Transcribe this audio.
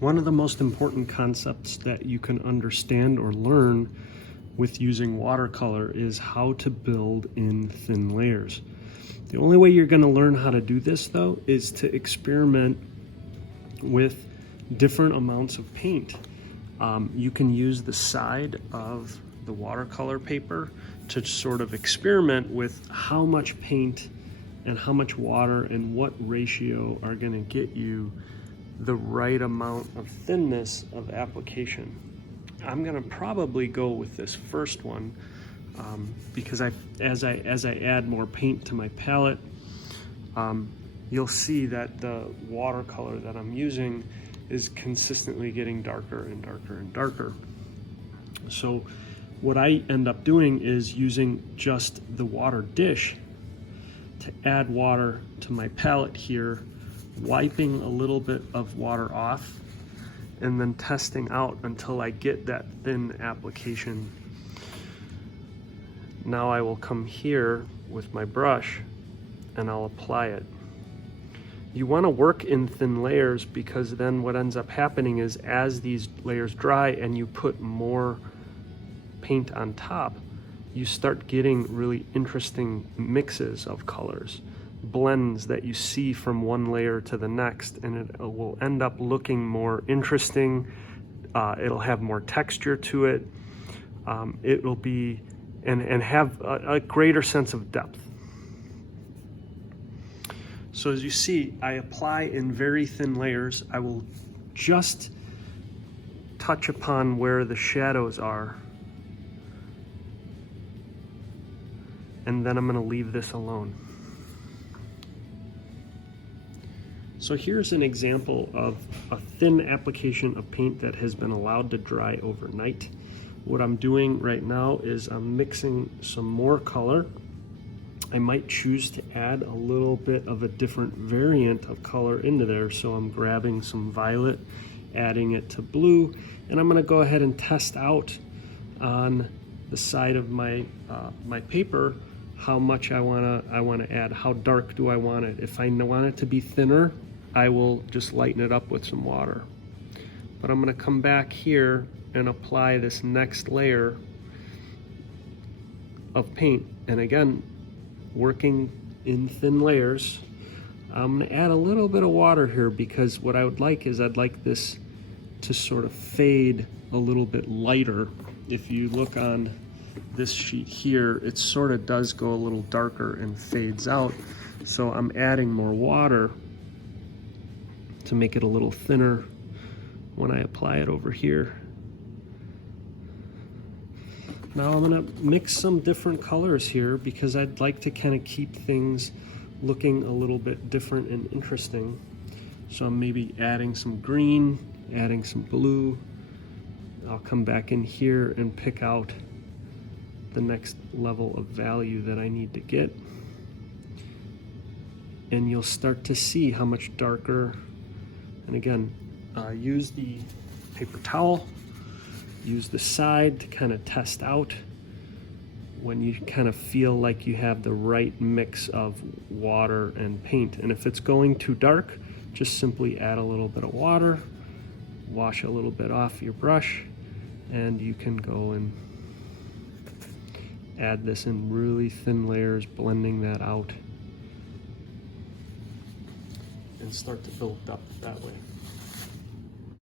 One of the most important concepts that you can understand or learn with using watercolor is how to build in thin layers. The only way you're going to learn how to do this, though, is to experiment with different amounts of paint. You can use the side of the watercolor paper to sort of experiment with how much paint and how much water and what ratio are going to get you the right amount of thinness of application. I'm going to probably go with this first one because as I add more paint to my palette, you'll see that the watercolor that I'm using is consistently getting darker and darker and darker. So what I end up doing is using just the water dish to add water to my palette here, wiping a little bit of water off, and then testing out until I get that thin application. Now I will come here with my brush and I'll apply it. You want to work in thin layers because then what ends up happening is as these layers dry and you put more paint on top, you start getting really interesting mixes of colors, blends that you see from one layer to the next, and it will end up looking more interesting. It'll have more texture to it. It will be and have a greater sense of depth. So as you see, I apply in very thin layers. I will just touch upon where the shadows are, and then I'm going to leave this alone. So here's an example of a thin application of paint that has been allowed to dry overnight. What I'm doing right now is I'm mixing some more color. I might choose to add a little bit of a different variant of color into there. So I'm grabbing some violet, adding it to blue, and I'm going to go ahead and test out on the side of my my paper how much I want to add. How dark do I want it? If I want it to be thinner, I will just lighten it up with some water. But I'm going to come back here and apply this next layer of paint. And again, working in thin layers, I'm going to add a little bit of water here because what I would like is I'd like this to sort of fade a little bit lighter. If you look on this sheet here, it sort of does go a little darker and fades out. So I'm adding more water to make it a little thinner when I apply it over here. Now I'm going to mix some different colors here because I'd like to kind of keep things looking a little bit different and interesting. So I'm maybe adding some green, adding some blue. I'll come back in here and pick out the next level of value that I need to get. And you'll start to see how much darker. And again, use the paper towel, use the side to kind of test out when you kind of feel like you have the right mix of water and paint. And if it's going too dark, just simply add a little bit of water, wash a little bit off your brush, and you can go and add this in really thin layers, blending that out, and start to build up that way.